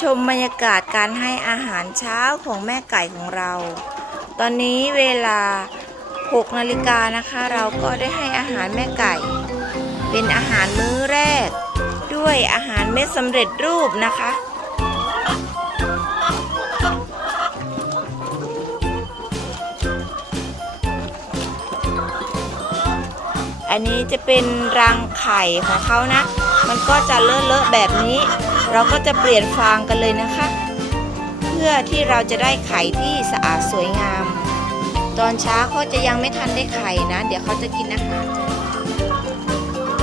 ชมบรรยากาศการให้อาหารเช้าของแม่ไก่ของเรา ตอนนี้เวลา 6 นาฬิกานะคะ เราก็ได้ให้อาหารแม่ไก่ เป็นอาหารมื้อแรก ด้วยอาหารเม็ดสำเร็จรูปนะคะอันนี้จะเป็นรังไข่ของเขานะ มันก็จะเลอะๆแบบนี้ เราก็จะเปลี่ยนฟางกันเลยนะคะ เพื่อที่เราจะได้ไข่ที่สะอาดสวยงาม ตอนเช้าเขาจะยังไม่ทันได้ไข่นะ เดี๋ยวเขาจะกินอาหาร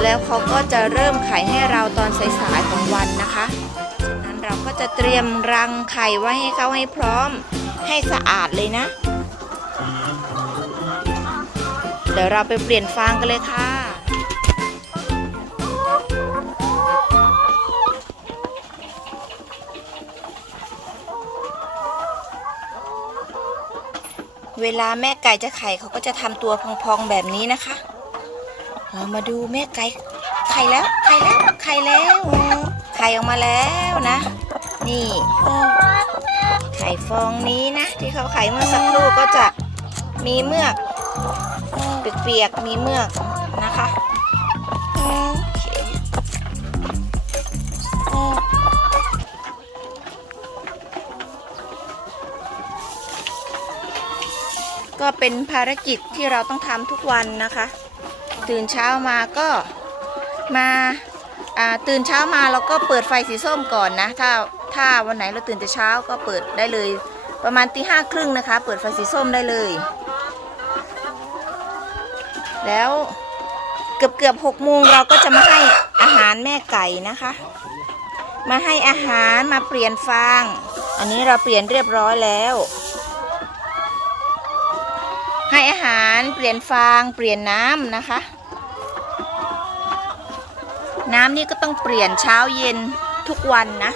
แล้วเขาก็จะเริ่มไข่ให้เราตอนสายๆของวันนะคะฉะนั้นเราก็จะเตรียมรังไข่ไว้ให้เขาให้พร้อมให้สะอาดเลยนะ เดี๋ยวเราไปเปลี่ยนฟางกันเลยค่ะ เวลาแม่ไก่จะไข่เขาก็จะทำตัวพองๆแบบนี้นะคะ เรามาดูแม่ไก่ไข่แล้วไข่แล้วไข่แล้วไข่ออกมาแล้วนะ นี่ไข่ฟองนี้นะ ที่เขาไข่เมื่อสักครู่ก็จะมีเมือกเปียกๆมีเมือกนะคะ ก็เป็นภารกิจที่เราต้องทำทุกวันนะคะ ตื่นเช้ามาก็มาตื่นเช้ามาเราก็เปิดไฟสีส้มก่อนนะ ถ้าถ้าวันไหนเราตื่นแต่เช้าก็เปิดได้เลย ประมาณตีห้าครึ่งนะคะ เปิดไฟสีส้มได้เลย แล้วเกือบเกือบหกโมงเราก็จะมาให้อาหารแม่ไก่นะคะ มาให้อาหารมาเปลี่ยนฟาง อันนี้เราเปลี่ยนเรียบร้อยแล้ว อาหารเปลี่ยนฟางเปลี่ยนน้ำนะคะ น้ำนี่ก็ต้องเปลี่ยนเช้าเย็นทุกวันนะ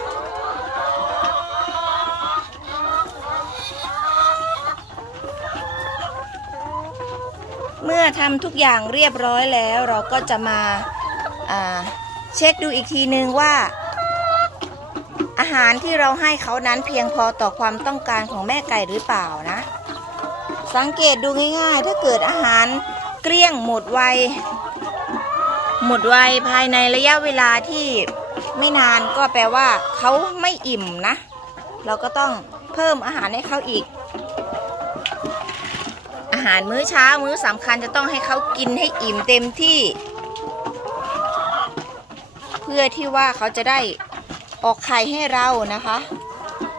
เมื่อทำทุกอย่างเรียบร้อยแล้วเราก็จะมาาเช็คดูอีกทีนึงว่าอาหารที่เราให้เขานั้นเพียงพอต่อความต้องการของแม่ไก่หรือเปล่านะ สังเกตดูง่ายๆ ถ้าเกิดอาหารเกลี้ยงหมดไว หมดไวภายในระยะเวลาที่ไม่นานก็แปลว่าเขาไม่อิ่มนะ เราก็ต้องเพิ่มอาหารให้เขาอีก อาหารมื้อเช้ามื้อสำคัญจะต้องให้เขากินให้อิ่มเต็มที่ เพื่อที่ว่าเขาจะได้ออกไข่ให้เรานะคะ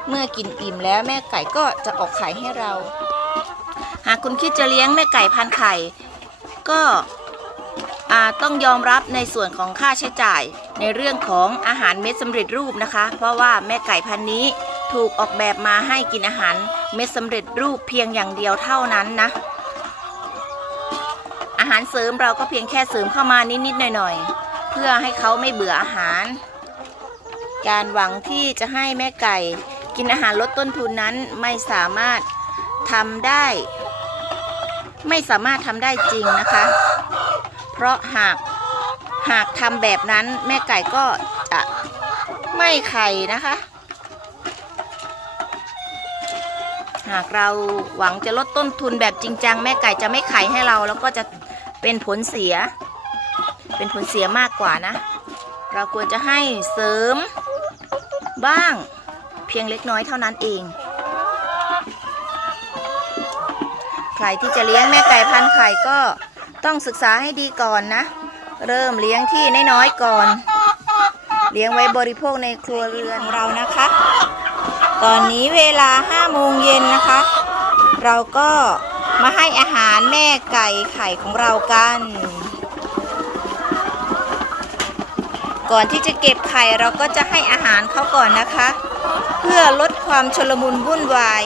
เมื่อกินอิ่มแล้วแม่ไก่ก็จะออกไข่ให้เรา หากคุณคิดจะเลี้ยงแม่ไก่พันไข่ ก็ต้องยอมรับในส่วนของค่าใช้จ่ายในเรื่องของอาหารเม็ดสำเร็จรูปนะคะ เพราะว่าแม่ไก่พันนี้ถูกออกแบบมาให้กินอาหารเม็ดสำเร็จรูปเพียงอย่างเดียวเท่านั้นนะ อาหารเสริมเราก็เพียงแค่เสริมเข้ามานิดๆหน่อยๆ เพื่อให้เขาไม่เบื่ออาหาร การหวังที่จะให้แม่ไก่กินอาหารลดต้นทุนนั้นไม่สามารถทำได้ ไม่สามารถทำได้จริงนะคะ เพราะหากหากทำแบบนั้นแม่ไก่ก็จะไม่ไข่นะคะ หากเราหวังจะลดต้นทุนแบบจริงจังแม่ไก่จะไม่ไข่ให้เรา แล้วก็จะเป็นผลเสีย เป็นผลเสียมากกว่านะ เราควรจะให้เสริมบ้างเพียงเล็กน้อยเท่านั้นเอง ใครที่จะเลี้ยงแม่ไก่พันไข่ก็ต้องศึกษาให้ดีก่อนนะ เริ่มเลี้ยงที่น้อยๆก่อน เลี้ยงไว้บริโภคในครัวเรือนของเรานะคะ ตอนนี้เวลา5โมงเย็นนะคะ เราก็มาให้อาหารแม่ไก่ไข่ของเรากัน ก่อนที่จะเก็บไข่เราก็จะให้อาหารเขาก่อนนะคะ เพื่อลดความชลมุนวุ่นวาย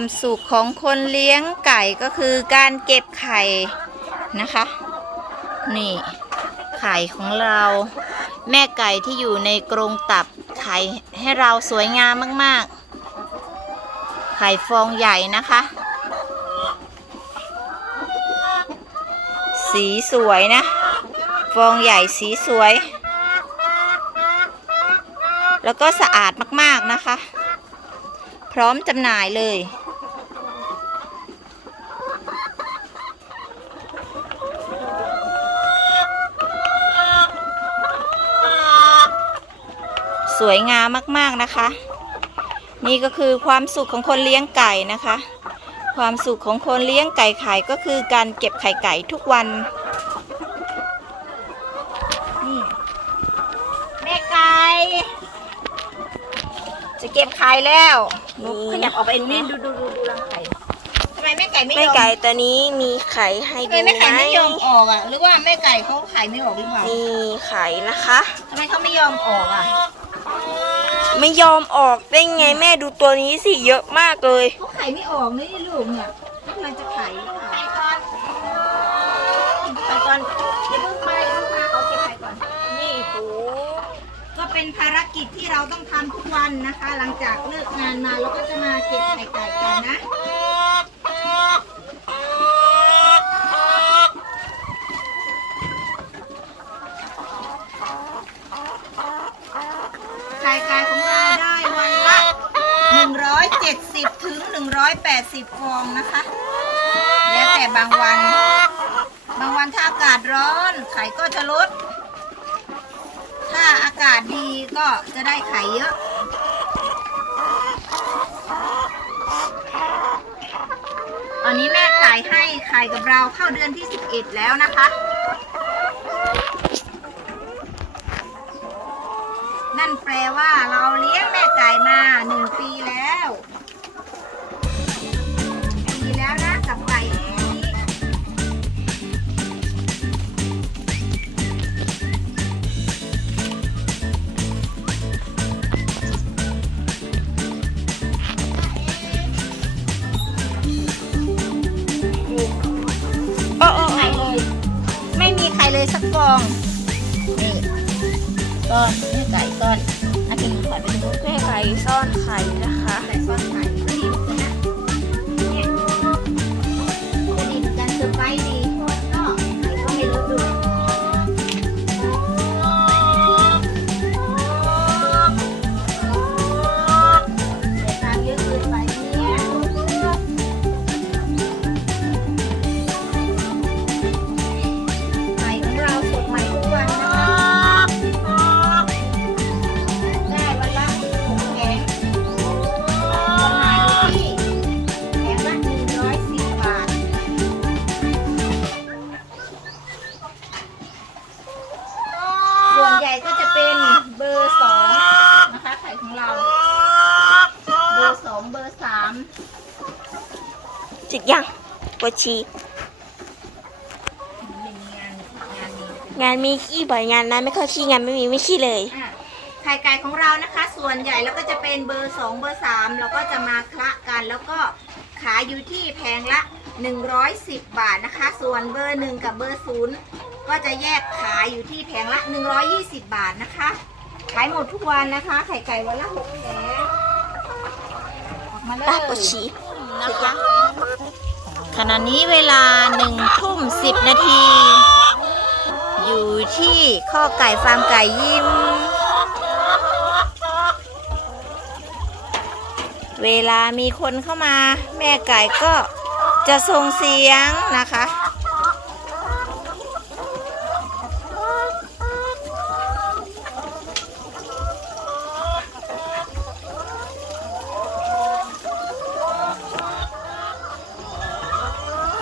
ความสุขของคนเลี้ยงไก่ก็คือการเก็บไข่นะคะ นี่ไข่ของเรา แม่ไก่ที่อยู่ในกรงตับไข่ให้เราสวยงามมากๆ ไข่ฟองใหญ่นะคะ สีสวยนะ ฟองใหญ่สีสวย แล้วก็สะอาดมากๆนะคะ พร้อมจำหน่ายเลย สวยงามมากๆนะคะ นี่ก็คือความสุขของคนเลี้ยงไก่นะคะ ความสุขของคนเลี้ยงไก่ไข่ก็คือการเก็บไข่ไก่ทุกวันนี่แม่ไก่จะเก็บไข่แล้วหนูขยับออกไปนี่ดูดูดูดูรังไข่ทำไมแม่ไก่ไม่ยอมแม่ไก่ตัวนี้มีไข่ให้ทำไมดูแม่ไก่ไหมไม่ยอมออกอะหรือว่าแม่ไก่เขาไข่ไม่ออกหรือเปล่ามีไข่นะคะ ทำไมเขาไม่ยอมออกอะ ไม่ยอมออกได้ไงแม่ดูตัวนี้สิเยอะมากเลย เขาไข่ไม่ออกนี่ลูกเนี่ยกำลังจะไข่หรือเปล่าไข่ก่อนไข่ก่อนอย่าเพิ่งไปอย่าเพิ่งมาเขาเก็บไข่ก่อน นี่โหก็เป็นภารกิจที่เราต้องทำทุกวันนะคะ หลังจากเลิกงานมาเราก็จะมาเก็บไข่ไก่กันนะ ไข่ไก่ของเราได้วันละ 170 ถึง 180 ฟองนะคะ แล้วแต่ บางวัน บางวันถ้าอากาศร้อน ไข่ก็จะลด ถ้าอากาศดีก็จะได้ไข่เยอะตอนนี้แม่ไก่ให้ไข่กับเราเข้าเดือนที่ 11 แล้วนะคะ นั่นแปลว่าเราเลี้ยงแม่ไก่มาหนึ่งปีแล้ว สักฟอง นี่ก้อนแม่ไก่ก้อนอากินขอไปดูแม่ไก่ซ่อนไข่นะคะไก่ซ่อนไข่ จิกยังปวดชีเป็นงานงานนี้งานมีขี้บ่อยงานนั้นไม่ค่อยขี้งานไม่มีไม่ขี้เลยอะไข่ไก่ของเรานะคะ ส่วนใหญ่แล้วก็จะเป็นเบอร์สองเบอร์สามแล้วก็จะมาคละกันแล้วก็ขายอยู่ที่แพงละ 110 บาทนะคะ ส่วนเบอร์หนึ่งกับเบอร์ศูนย์ก็จะแยกขายอยู่ที่แพงละ 120 บาทนะคะ ขายหมดทุกวันนะคะ ไข่ไก่วันละหกแผงออกมาเลยป้าปวดชี นะคะ ขณะนี้เวลาหนึ่งทุ่มสิบนาที อยู่ที่ข้อไก่ฟาร์มไก่ยิ้ม เวลามีคนเข้ามา แม่ไก่ก็จะส่งเสียงนะคะ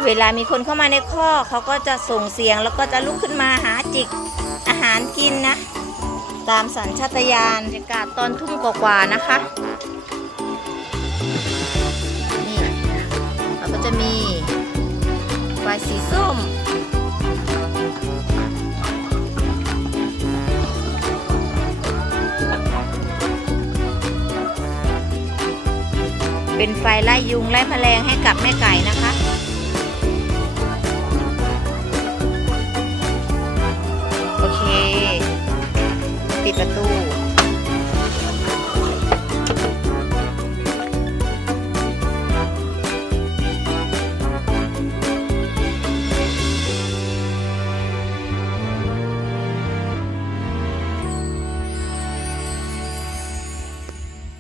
เวลามีคนเข้ามาในข้อกเขาก็จะส่งเสียงแล้วก็จะลุกขึ้นมาหาจิกอาหารกินนะ ตามสัญชาตญาณบรรยากาศตอนทุ่มกว่าๆนะคะนี่เราก็จะมีไฟสีส้มเป็นไฟไล่ยุงไล่แมลงให้กับแม่ไก่นะคะ ปิดประตู